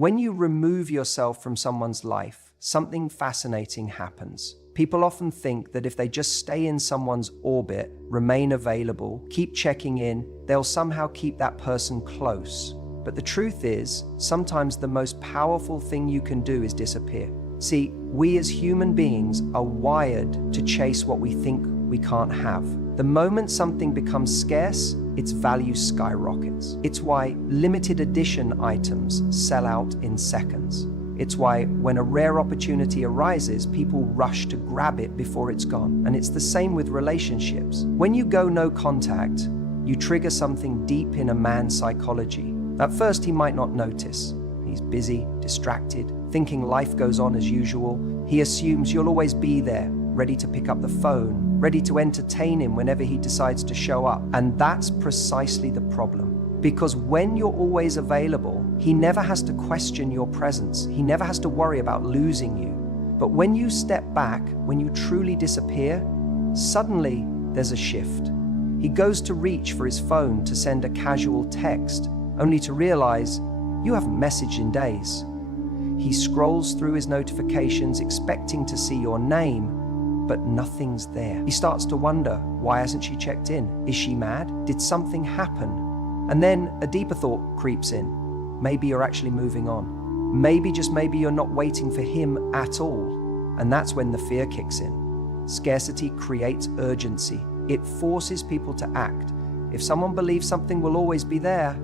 When you remove yourself from someone's life, something fascinating happens. People often think that if they just stay in someone's orbit, remain available, keep checking in, they'll somehow keep that person close. But the truth is, sometimes the most powerful thing you can do is disappear. See, we as human beings are wired to chase what we think we can't have. The moment something becomes scarce, its value skyrockets. It's why limited edition items sell out in seconds. It's why when a rare opportunity arises, people rush to grab it before it's gone. And it's the same with relationships. When you go no contact, you trigger something deep in a man's psychology. At first, he might not notice. He's busy, distracted, thinking life goes on as usual. He assumes you'll always be there, ready to pick up the phone, ready to entertain him whenever he decides to show up. And that's precisely the problem. Because when you're always available, he never has to question your presence. He never has to worry about losing you. But when you step back, when you truly disappear, suddenly there's a shift. He goes to reach for his phone to send a casual text, only to realize you haven't messaged in days. He scrolls through his notifications expecting to see your name, but nothing's there. He starts to wonder, why hasn't she checked in? Is she mad? Did something happen? And then a deeper thought creeps in. Maybe you're actually moving on. Maybe, just maybe, you're not waiting for him at all. And that's when the fear kicks in. Scarcity creates urgency. It forces people to act. If someone believes something will always be there,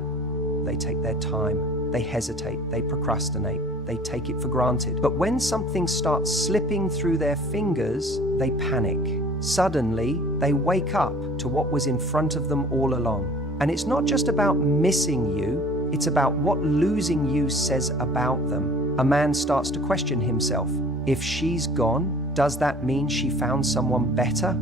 they take their time, they hesitate, they procrastinate, they take it for granted. But when something starts slipping through their fingers, they panic. Suddenly, they wake up to what was in front of them all along. And it's not just about missing you, it's about what losing you says about them. A man starts to question himself. If she's gone, does that mean she found someone better?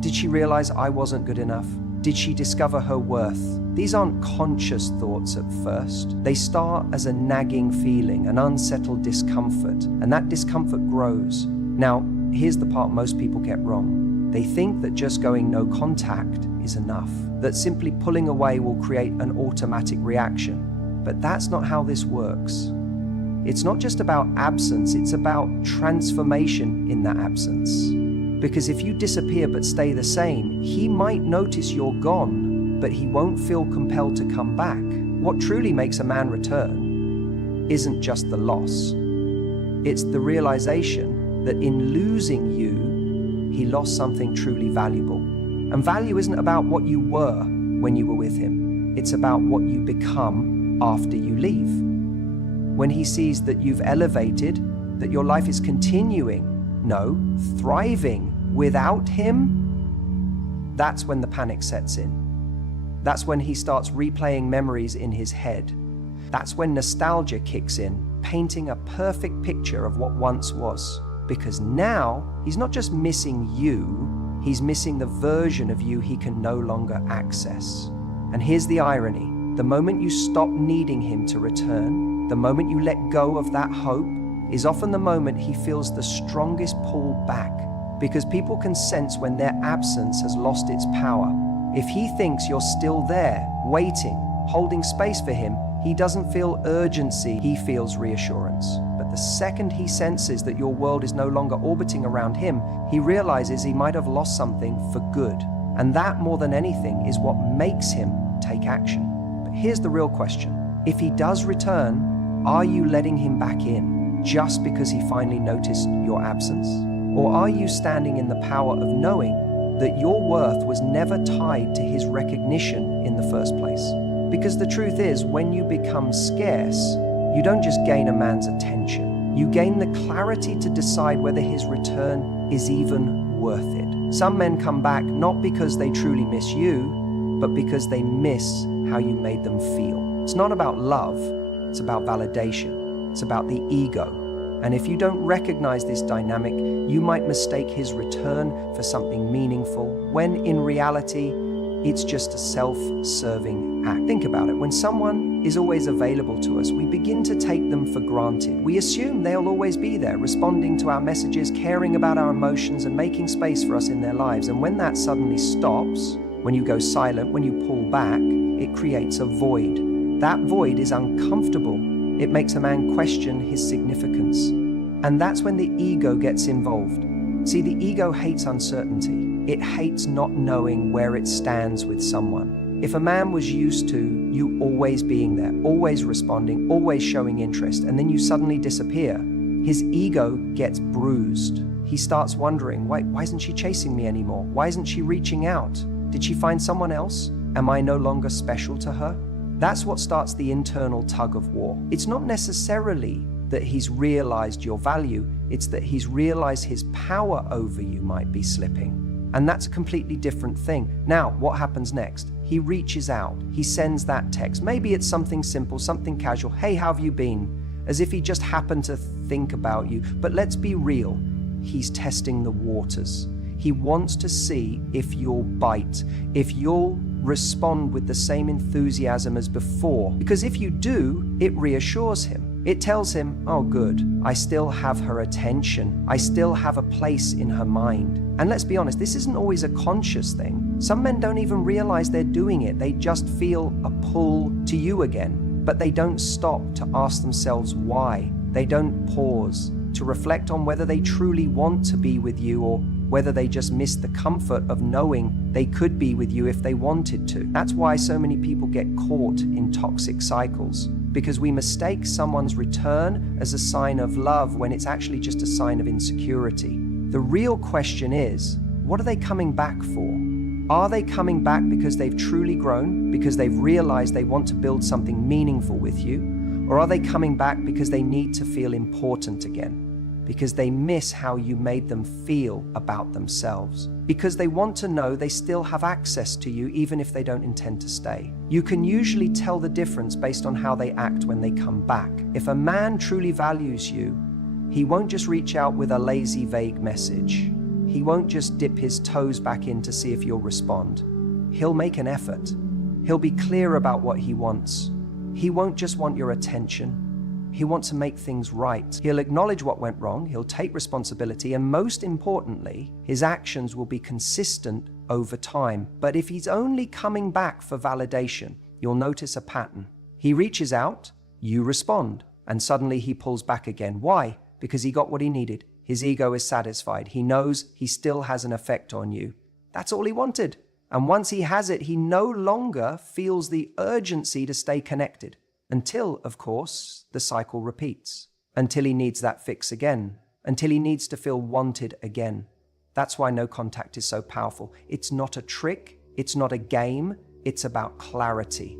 Did she realize I wasn't good enough? Did she discover her worth? These aren't conscious thoughts at first. They start as a nagging feeling, an unsettled discomfort, and that discomfort grows. Now, here's the part most people get wrong. They think that just going no contact is enough, that simply pulling away will create an automatic reaction. But that's not how this works. It's not just about absence, it's about transformation in that absence. Because if you disappear but stay the same, he might notice you're gone, but he won't feel compelled to come back. What truly makes a man return isn't just the loss. It's the realization that in losing you, he lost something truly valuable. And value isn't about what you were when you were with him. It's about what you become after you leave. When he sees that you've elevated, that your life is continuing, no, thriving without him, that's when the panic sets in. That's when he starts replaying memories in his head. That's when nostalgia kicks in, painting a perfect picture of what once was. Because now, he's not just missing you, he's missing the version of you he can no longer access. And here's the irony. The moment you stop needing him to return, the moment you let go of that hope, is often the moment he feels the strongest pull back. Because people can sense when their absence has lost its power. If he thinks you're still there, waiting, holding space for him, he doesn't feel urgency, he feels reassurance. But the second he senses that your world is no longer orbiting around him, he realizes he might have lost something for good. And that, more than anything, is what makes him take action. But here's the real question. If he does return, are you letting him back in just because he finally noticed your absence? Or are you standing in the power of knowing that your worth was never tied to his recognition in the first place? Because the truth is, when you become scarce, you don't just gain a man's attention. You gain the clarity to decide whether his return is even worth it. Some men come back not because they truly miss you, but because they miss how you made them feel. It's not about love, it's about validation. It's about the ego. And if you don't recognize this dynamic, you might mistake his return for something meaningful, when in reality, it's just a self-serving act. Think about it. When someone is always available to us, we begin to take them for granted. We assume they'll always be there, responding to our messages, caring about our emotions, and making space for us in their lives. And when that suddenly stops, when you go silent, when you pull back, it creates a void. That void is uncomfortable It makes a man question his significance. And that's when the ego gets involved. See, the ego hates uncertainty. It hates not knowing where it stands with someone. If a man was used to you always being there, always responding, always showing interest, and then you suddenly disappear, his ego gets bruised. He starts wondering, why isn't she chasing me anymore? Why isn't she reaching out? Did she find someone else? Am I no longer special to her? That's what starts the internal tug of war. It's not necessarily that he's realized your value, it's that he's realized his power over you might be slipping. And that's a completely different thing. Now, what happens next? He reaches out, he sends that text. Maybe it's something simple, something casual. Hey, how have you been? As if he just happened to think about you. But let's be real, he's testing the waters. He wants to see if you'll bite, if you'll respond with the same enthusiasm as before. Because if you do, it reassures him. It tells him, oh good, I still have her attention. I still have a place in her mind. And let's be honest, this isn't always a conscious thing. Some men don't even realize they're doing it. They just feel a pull to you again. But they don't stop to ask themselves why. They don't pause to reflect on whether they truly want to be with you or whether they just miss the comfort of knowing they could be with you if they wanted to. That's why so many people get caught in toxic cycles, because we mistake someone's return as a sign of love when it's actually just a sign of insecurity. The real question is, what are they coming back for? Are they coming back because they've truly grown, because they've realized they want to build something meaningful with you? Or are they coming back because they need to feel important again? Because they miss how you made them feel about themselves. Because they want to know they still have access to you even if they don't intend to stay. You can usually tell the difference based on how they act when they come back. If a man truly values you, he won't just reach out with a lazy, vague message. He won't just dip his toes back in to see if you'll respond. He'll make an effort. He'll be clear about what he wants. He won't just want your attention. He wants to make things right. He'll acknowledge what went wrong, he'll take responsibility, and most importantly, his actions will be consistent over time. But if he's only coming back for validation, you'll notice a pattern. He reaches out, you respond, and suddenly he pulls back again. Why? Because he got what he needed. His ego is satisfied. He knows he still has an effect on you. That's all he wanted. And once he has it, he no longer feels the urgency to stay connected. Until, of course, the cycle repeats. Until he needs that fix again. Until he needs to feel wanted again. That's why no contact is so powerful. It's not a trick. It's not a game. It's about clarity.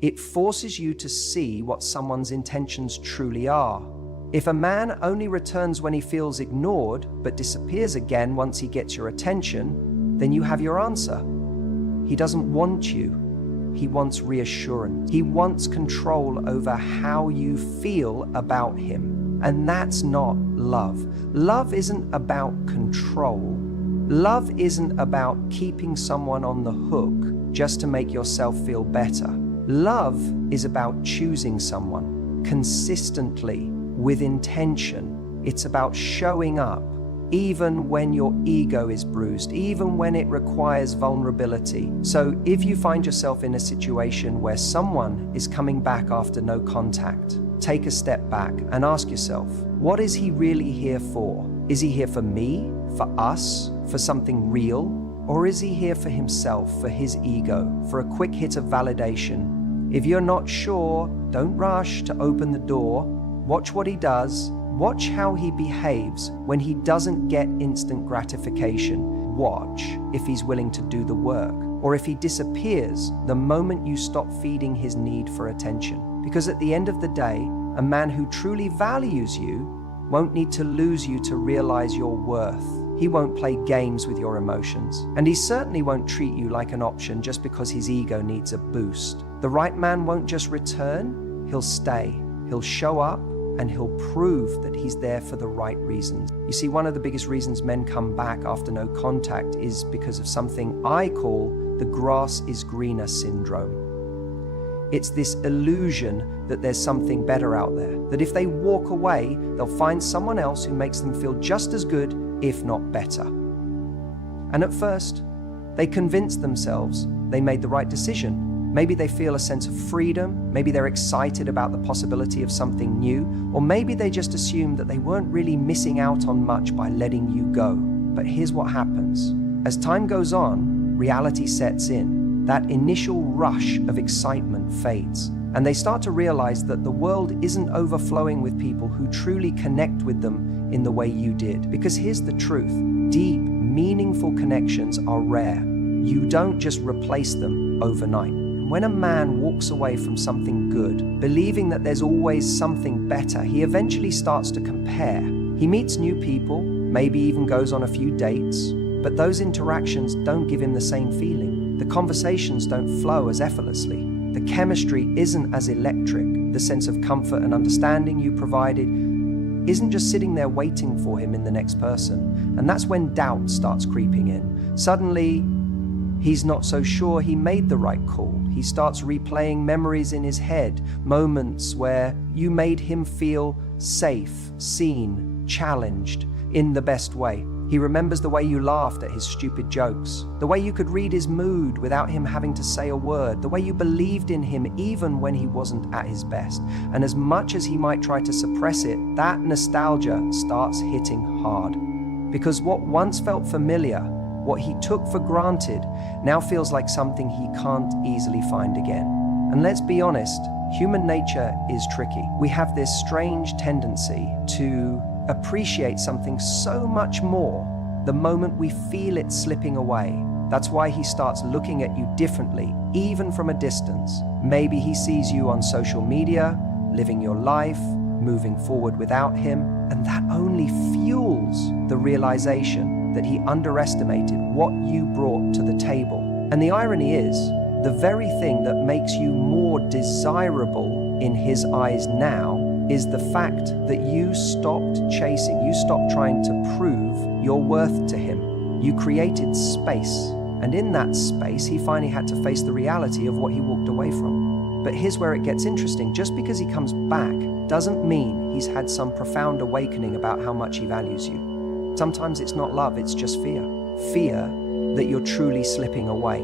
It forces you to see what someone's intentions truly are. If a man only returns when he feels ignored, but disappears again once he gets your attention, then you have your answer. He doesn't want you. He wants reassurance. He wants control over how you feel about him. And that's not love. Love isn't about control. Love isn't about keeping someone on the hook just to make yourself feel better. Love is about choosing someone consistently with intention. It's about showing up even when your ego is bruised, even when it requires vulnerability. So if you find yourself in a situation where someone is coming back after no contact, take a step back and ask yourself, what is he really here for? Is he here for me, for us, for something real? Or is he here for himself, for his ego, for a quick hit of validation? If you're not sure, don't rush to open the door. Watch what he does. Watch how he behaves when he doesn't get instant gratification. Watch if he's willing to do the work, or if he disappears the moment you stop feeding his need for attention. Because at the end of the day, a man who truly values you won't need to lose you to realize your worth. He won't play games with your emotions, and he certainly won't treat you like an option just because his ego needs a boost. The right man won't just return, he'll stay. He'll show up, and he'll prove that he's there for the right reasons. You see, one of the biggest reasons men come back after no contact is because of something I call the grass is greener syndrome. It's this illusion that there's something better out there, that if they walk away, they'll find someone else who makes them feel just as good, if not better. And at first, they convince themselves they made the right decision. Maybe they feel a sense of freedom, maybe they're excited about the possibility of something new, or maybe they just assume that they weren't really missing out on much by letting you go. But here's what happens. As time goes on, reality sets in. That initial rush of excitement fades, and they start to realize that the world isn't overflowing with people who truly connect with them in the way you did. Because here's the truth. Deep, meaningful connections are rare. You don't just replace them overnight. When a man walks away from something good, believing that there's always something better, he eventually starts to compare. He meets new people, maybe even goes on a few dates, but those interactions don't give him the same feeling. The conversations don't flow as effortlessly. The chemistry isn't as electric. The sense of comfort and understanding you provided isn't just sitting there waiting for him in the next person. And that's when doubt starts creeping in. Suddenly, he's not so sure he made the right call. He starts replaying memories in his head, moments where you made him feel safe, seen, challenged in the best way. He remembers the way you laughed at his stupid jokes, the way you could read his mood without him having to say a word, the way you believed in him even when he wasn't at his best. And as much as he might try to suppress it, that nostalgia starts hitting hard. Because what once felt familiar, what he took for granted, now feels like something he can't easily find again. And let's be honest, human nature is tricky. We have this strange tendency to appreciate something so much more the moment we feel it slipping away. That's why he starts looking at you differently, even from a distance. Maybe he sees you on social media, living your life, moving forward without him, and that only fuels the realization that he underestimated what you brought to the table. And the irony is, the very thing that makes you more desirable in his eyes now is the fact that you stopped chasing, you stopped trying to prove your worth to him. You created space, and in that space, he finally had to face the reality of what he walked away from. But here's where it gets interesting. Just because he comes back doesn't mean he's had some profound awakening about how much he values you. Sometimes it's not love, it's just fear. Fear that you're truly slipping away.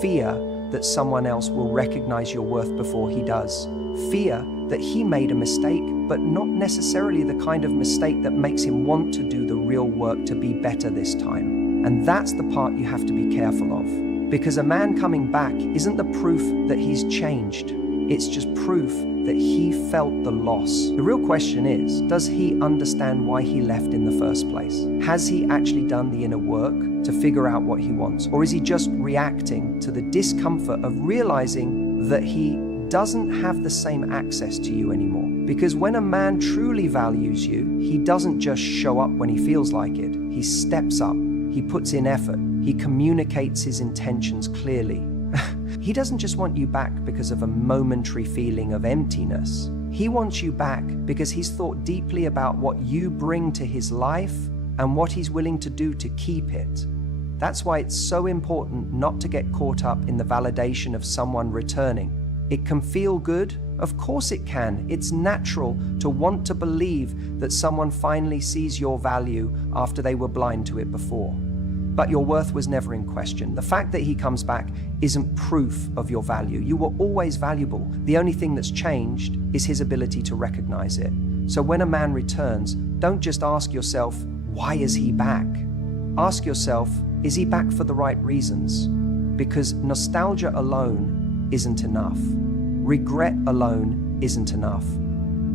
Fear that someone else will recognize your worth before he does. Fear that he made a mistake, but not necessarily the kind of mistake that makes him want to do the real work to be better this time. And that's the part you have to be careful of. Because a man coming back isn't the proof that he's changed. It's just proof that he felt the loss. The real question is, does he understand why he left in the first place? Has he actually done the inner work to figure out what he wants? Or is he just reacting to the discomfort of realizing that he doesn't have the same access to you anymore? Because when a man truly values you, he doesn't just show up when he feels like it. He steps up, he puts in effort, he communicates his intentions clearly. He doesn't just want you back because of a momentary feeling of emptiness. He wants you back because he's thought deeply about what you bring to his life and what he's willing to do to keep it. That's why it's so important not to get caught up in the validation of someone returning. It can feel good. Of course it can. It's natural to want to believe that someone finally sees your value after they were blind to it before. But your worth was never in question. The fact that he comes back isn't proof of your value. You were always valuable. The only thing that's changed is his ability to recognize it. So when a man returns, don't just ask yourself, why is he back? Ask yourself, is he back for the right reasons? Because nostalgia alone isn't enough. Regret alone isn't enough.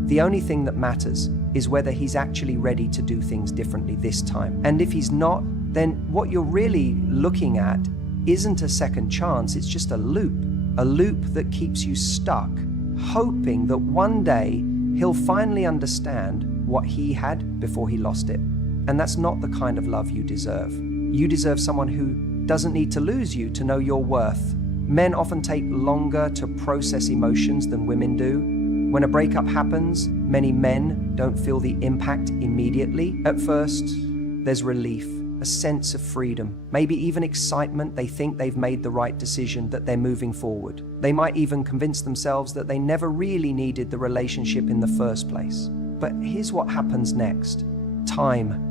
The only thing that matters is whether he's actually ready to do things differently this time. And if he's not, then what you're really looking at isn't a second chance, it's just a loop that keeps you stuck, hoping that one day he'll finally understand what he had before he lost it. And that's not the kind of love you deserve. You deserve someone who doesn't need to lose you to know your worth. Men often take longer to process emotions than women do. When a breakup happens, many men don't feel the impact immediately. At first, there's relief, a sense of freedom, maybe even excitement. They think they've made the right decision, that they're moving forward. They might even convince themselves that they never really needed the relationship in the first place. But here's what happens next. Time.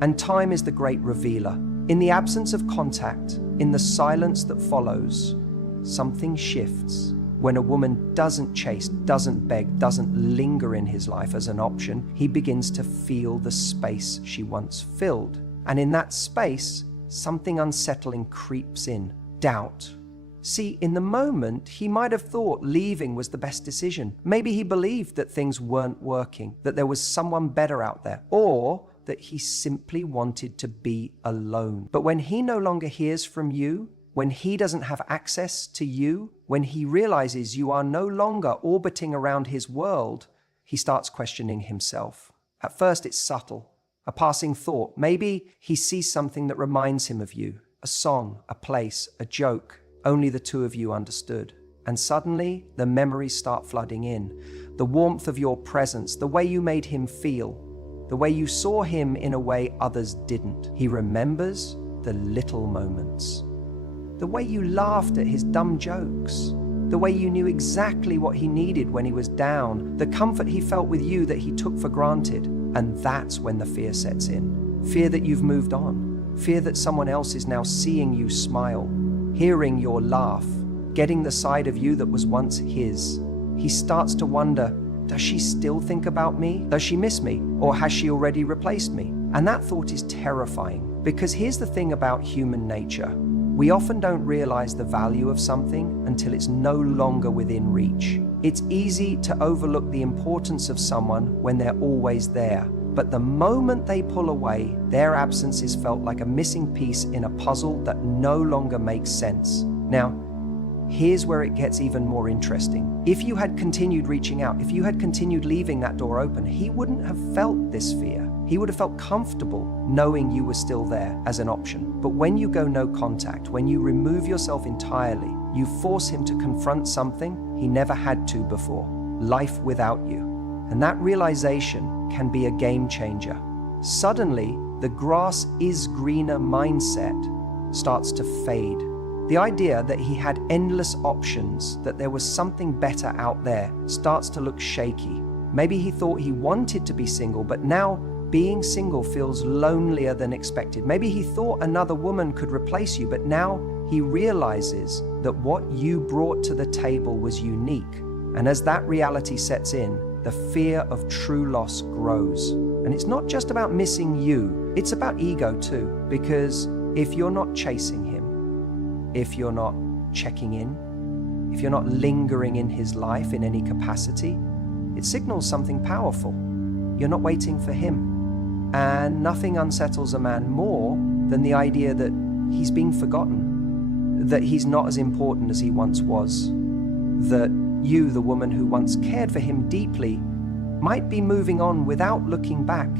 And time is the great revealer. In the absence of contact, in the silence that follows, something shifts. When a woman doesn't chase, doesn't beg, doesn't linger in his life as an option, he begins to feel the space she once filled. And in that space, something unsettling creeps in: doubt. See, in the moment, he might have thought leaving was the best decision. Maybe he believed that things weren't working, that there was someone better out there, or that he simply wanted to be alone. But when he no longer hears from you, when he doesn't have access to you, when he realizes you are no longer orbiting around his world, he starts questioning himself. At first, it's subtle, a passing thought. Maybe he sees something that reminds him of you, a song, a place, a joke. Only the two of you understood. And suddenly, the memories start flooding in. The warmth of your presence, the way you made him feel, the way you saw him in a way others didn't. He remembers the little moments. The way you laughed at his dumb jokes. The way you knew exactly what he needed when he was down. The comfort he felt with you that he took for granted. And that's when the fear sets in. Fear that you've moved on. Fear that someone else is now seeing you smile, hearing your laugh, getting the side of you that was once his. He starts to wonder, does she still think about me? Does she miss me? Or has she already replaced me? And that thought is terrifying, because here's the thing about human nature. We often don't realize the value of something until it's no longer within reach. It's easy to overlook the importance of someone when they're always there. But the moment they pull away, their absence is felt like a missing piece in a puzzle that no longer makes sense. Now, here's where it gets even more interesting. If you had continued reaching out, if you had continued leaving that door open, he wouldn't have felt this fear. He would have felt comfortable knowing you were still there as an option. But when you go no contact, when you remove yourself entirely, you force him to confront something he never had to before: life without you. And that realization can be a game changer. Suddenly, the grass is greener mindset starts to fade. The idea that he had endless options, that there was something better out there, starts to look shaky. Maybe he thought he wanted to be single, but now being single feels lonelier than expected. Maybe he thought another woman could replace you, but now he realizes that what you brought to the table was unique. And as that reality sets in, the fear of true loss grows. And it's not just about missing you, it's about ego too. Because if you're not chasing him, if you're not checking in, if you're not lingering in his life in any capacity, it signals something powerful. You're not waiting for him. And nothing unsettles a man more than the idea that he's being forgotten, that he's not as important as he once was, that you, the woman who once cared for him deeply, might be moving on without looking back.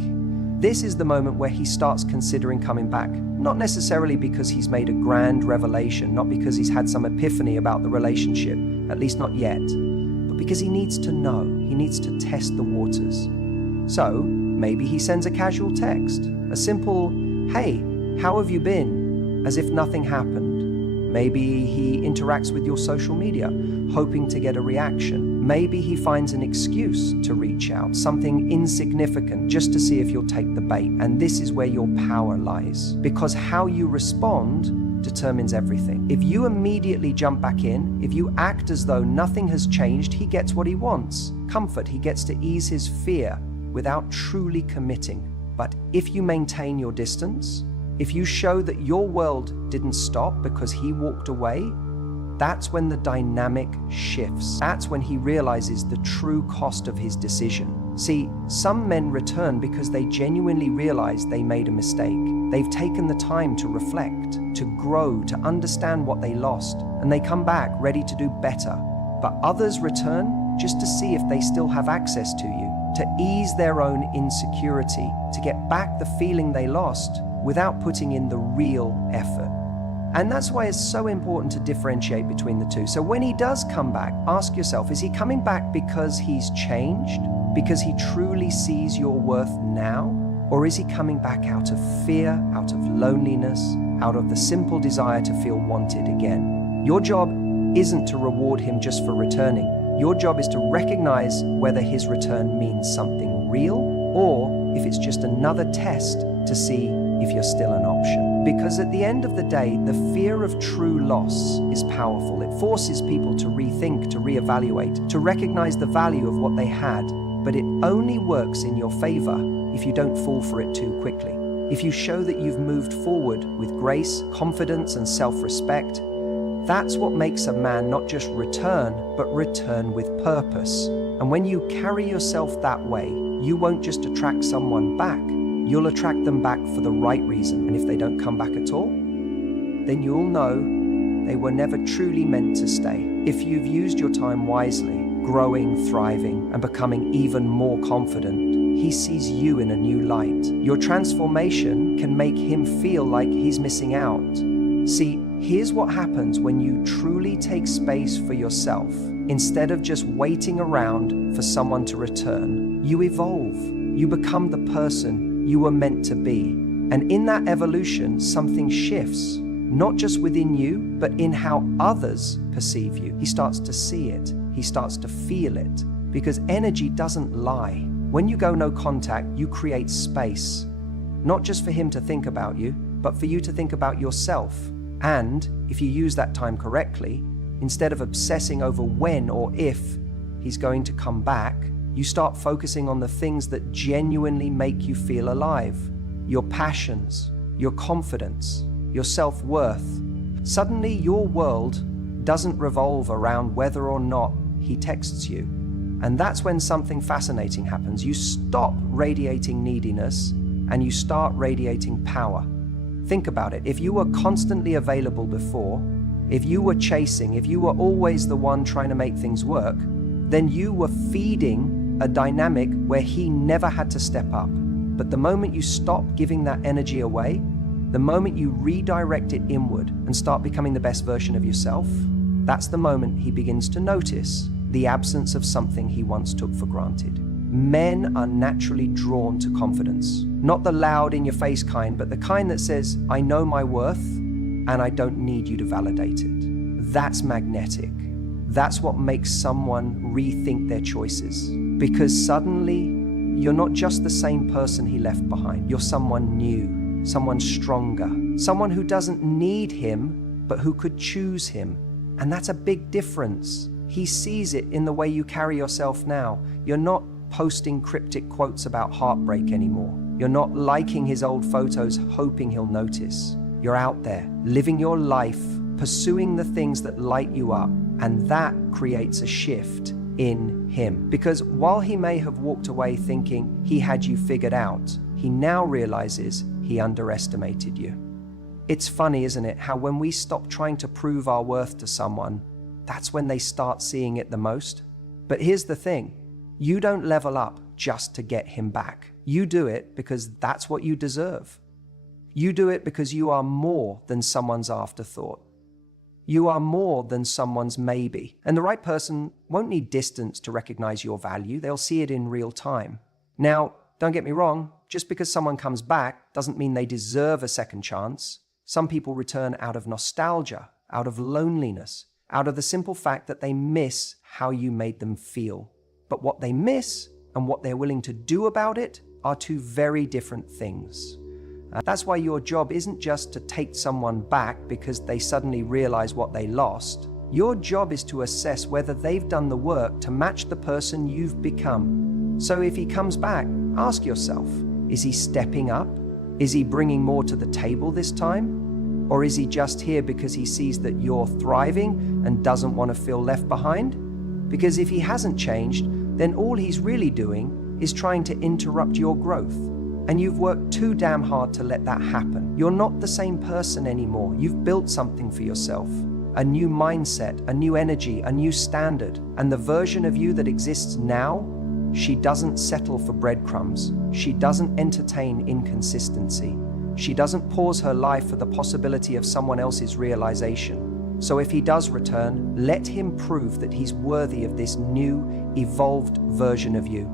This is the moment where he starts considering coming back, not necessarily because he's made a grand revelation, not because he's had some epiphany about the relationship, at least not yet, but because he needs to know, he needs to test the waters. So maybe he sends a casual text, a simple, "Hey, how have you been?" as if nothing happened. Maybe he interacts with your social media, hoping to get a reaction. Maybe he finds an excuse to reach out, something insignificant, just to see if you'll take the bait. And this is where your power lies, because how you respond determines everything. If you immediately jump back in, if you act as though nothing has changed, he gets what he wants. Comfort, he gets to ease his fear without truly committing. But if you maintain your distance, if you show that your world didn't stop because he walked away, that's when the dynamic shifts. That's when he realizes the true cost of his decision. See, some men return because they genuinely realize they made a mistake. They've taken the time to reflect, to grow, to understand what they lost, and they come back ready to do better. But others return just to see if they still have access to you, to ease their own insecurity, to get back the feeling they lost without putting in the real effort. And that's why it's so important to differentiate between the two. So when he does come back, ask yourself, is he coming back because he's changed? Because he truly sees your worth now? Or is he coming back out of fear, out of loneliness, out of the simple desire to feel wanted again? Your job isn't to reward him just for returning. Your job is to recognize whether his return means something real or if it's just another test to see if you're still an option. Because at the end of the day, the fear of true loss is powerful. It forces people to rethink, to reevaluate, to recognize the value of what they had, but it only works in your favor if you don't fall for it too quickly. If you show that you've moved forward with grace, confidence, and self-respect, that's what makes a man not just return, but return with purpose. And when you carry yourself that way, you won't just attract someone back, you'll attract them back for the right reason. And if they don't come back at all, then you'll know they were never truly meant to stay. If you've used your time wisely, growing, thriving, and becoming even more confident, he sees you in a new light. Your transformation can make him feel like he's missing out. See, here's what happens when you truly take space for yourself. Instead of just waiting around for someone to return, you evolve. You become the person you were meant to be. And in that evolution, something shifts, not just within you, but in how others perceive you. He starts to see it. He starts to feel it, because energy doesn't lie. When you go no contact, you create space, not just for him to think about you, but for you to think about yourself. And if you use that time correctly, instead of obsessing over when or if he's going to come back, you start focusing on the things that genuinely make you feel alive. Your passions, your confidence, your self-worth. Suddenly your world doesn't revolve around whether or not he texts you. And that's when something fascinating happens. You stop radiating neediness and you start radiating power. Think about it. If you were constantly available before, if you were chasing, if you were always the one trying to make things work, then you were feeding a dynamic where he never had to step up. But the moment you stop giving that energy away, the moment you redirect it inward and start becoming the best version of yourself, that's the moment he begins to notice the absence of something he once took for granted. Men are naturally drawn to confidence. Not the loud in-your-face kind, but the kind that says, I know my worth and I don't need you to validate it. That's magnetic. That's what makes someone rethink their choices. Because suddenly, you're not just the same person he left behind. You're someone new, someone stronger, someone who doesn't need him, but who could choose him. And that's a big difference. He sees it in the way you carry yourself now. You're not posting cryptic quotes about heartbreak anymore. You're not liking his old photos, hoping he'll notice. You're out there, living your life, pursuing the things that light you up, and that creates a shift in him. Because while he may have walked away thinking he had you figured out, he now realizes he underestimated you. It's funny, isn't it, how when we stop trying to prove our worth to someone, that's when they start seeing it the most. But here's the thing, you don't level up just to get him back. You do it because that's what you deserve. You do it because you are more than someone's afterthought. You are more than someone's maybe. And the right person won't need distance to recognize your value. They'll see it in real time. Now, don't get me wrong, just because someone comes back doesn't mean they deserve a second chance. Some people return out of nostalgia, out of loneliness, out of the simple fact that they miss how you made them feel. But what they miss and what they're willing to do about it are two very different things. That's why your job isn't just to take someone back because they suddenly realize what they lost. Your job is to assess whether they've done the work to match the person you've become. So if he comes back, ask yourself, is he stepping up? Is he bringing more to the table this time? Or is he just here because he sees that you're thriving and doesn't want to feel left behind? Because if he hasn't changed, then all he's really doing is trying to interrupt your growth. And you've worked too damn hard to let that happen. You're not the same person anymore. You've built something for yourself. A new mindset, a new energy, a new standard. And the version of you that exists now, she doesn't settle for breadcrumbs. She doesn't entertain inconsistency. She doesn't pause her life for the possibility of someone else's realization. So if he does return, let him prove that he's worthy of this new, evolved version of you.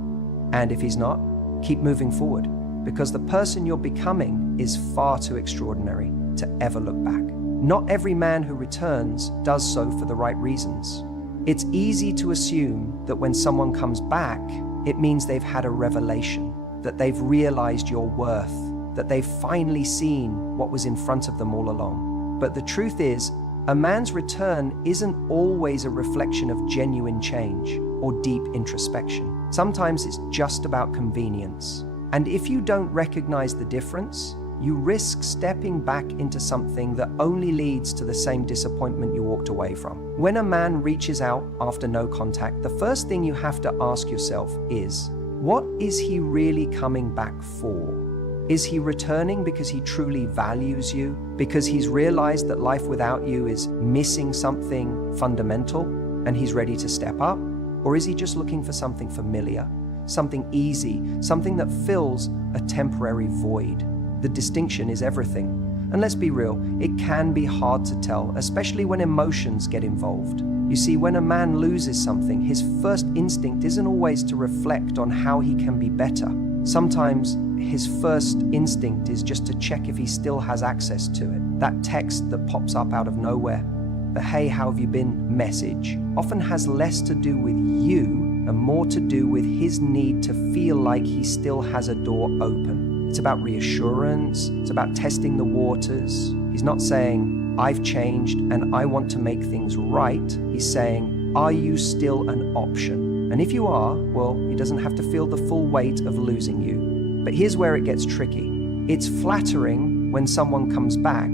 And if he's not, keep moving forward, because the person you're becoming is far too extraordinary to ever look back. Not every man who returns does so for the right reasons. It's easy to assume that when someone comes back, it means they've had a revelation, that they've realized your worth, that they've finally seen what was in front of them all along. But the truth is, a man's return isn't always a reflection of genuine change or deep introspection. Sometimes it's just about convenience. And if you don't recognize the difference, you risk stepping back into something that only leads to the same disappointment you walked away from. When a man reaches out after no contact, the first thing you have to ask yourself is, what is he really coming back for? Is he returning because he truly values you? Because he's realized that life without you is missing something fundamental and he's ready to step up? Or is he just looking for something familiar, something easy, something that fills a temporary void? The distinction is everything. And let's be real, it can be hard to tell, especially when emotions get involved. You see, when a man loses something, his first instinct isn't always to reflect on how he can be better. Sometimes his first instinct is just to check if he still has access to it. That text that pops up out of nowhere, the "hey, how have you been" message, often has less to do with you and more to do with his need to feel like he still has a door open. It's about reassurance, it's about testing the waters. He's not saying, "I've changed and I want to make things right." He's saying, "Are you still an option?" And if you are, well, he doesn't have to feel the full weight of losing you. But here's where it gets tricky. It's flattering when someone comes back.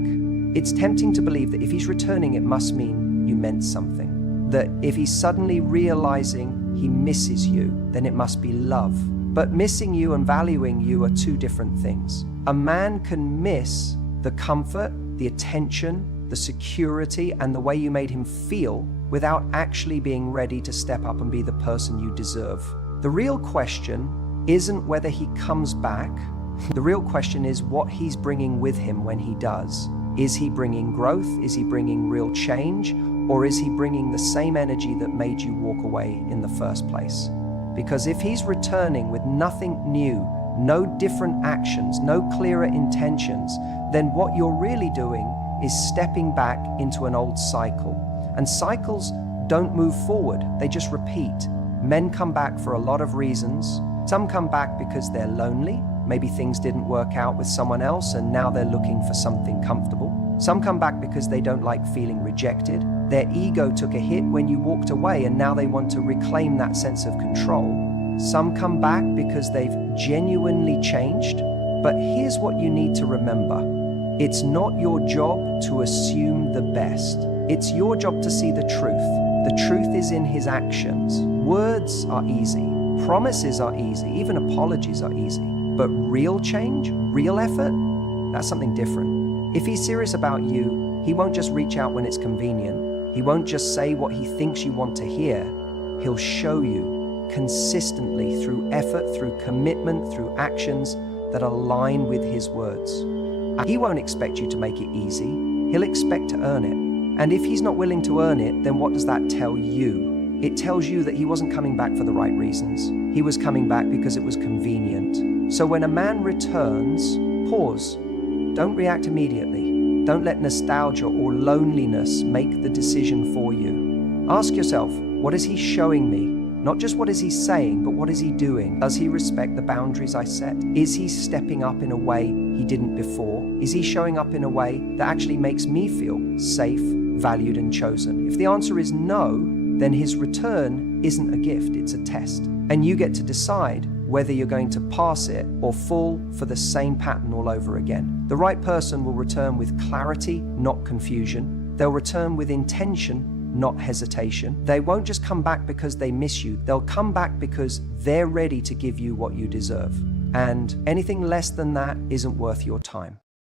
It's tempting to believe that if he's returning, it must mean you meant something. That if he's suddenly realizing he misses you, then it must be love. But missing you and valuing you are two different things. A man can miss the comfort, the attention, the security, and the way you made him feel without actually being ready to step up and be the person you deserve. The real question isn't whether he comes back. The real question is what he's bringing with him when he does. Is he bringing growth? Is he bringing real change? Or is he bringing the same energy that made you walk away in the first place? Because if he's returning with nothing new, no different actions, no clearer intentions, then what you're really doing is stepping back into an old cycle. And cycles don't move forward, they just repeat. Men come back for a lot of reasons. Some come back because they're lonely. Maybe things didn't work out with someone else and now they're looking for something comfortable. Some come back because they don't like feeling rejected. Their ego took a hit when you walked away and now they want to reclaim that sense of control. Some come back because they've genuinely changed. But here's what you need to remember. It's not your job to assume the best. It's your job to see the truth. The truth is in his actions. Words are easy. Promises are easy. Even apologies are easy. But real change, real effort, that's something different. If he's serious about you, he won't just reach out when it's convenient. He won't just say what he thinks you want to hear. He'll show you consistently through effort, through commitment, through actions that align with his words. He won't expect you to make it easy. He'll expect to earn it. And if he's not willing to earn it, then what does that tell you? It tells you that he wasn't coming back for the right reasons. He was coming back because it was convenient. So when a man returns, pause. Don't react immediately. Don't let nostalgia or loneliness make the decision for you. Ask yourself, what is he showing me? Not just what is he saying, but what is he doing? Does he respect the boundaries I set? Is he stepping up in a way he didn't before? Is he showing up in a way that actually makes me feel safe, valued, and chosen? If the answer is no, then his return isn't a gift, it's a test. And you get to decide whether you're going to pass it or fall for the same pattern all over again. The right person will return with clarity, not confusion. They'll return with intention, not hesitation. They won't just come back because they miss you. They'll come back because they're ready to give you what you deserve. And anything less than that isn't worth your time.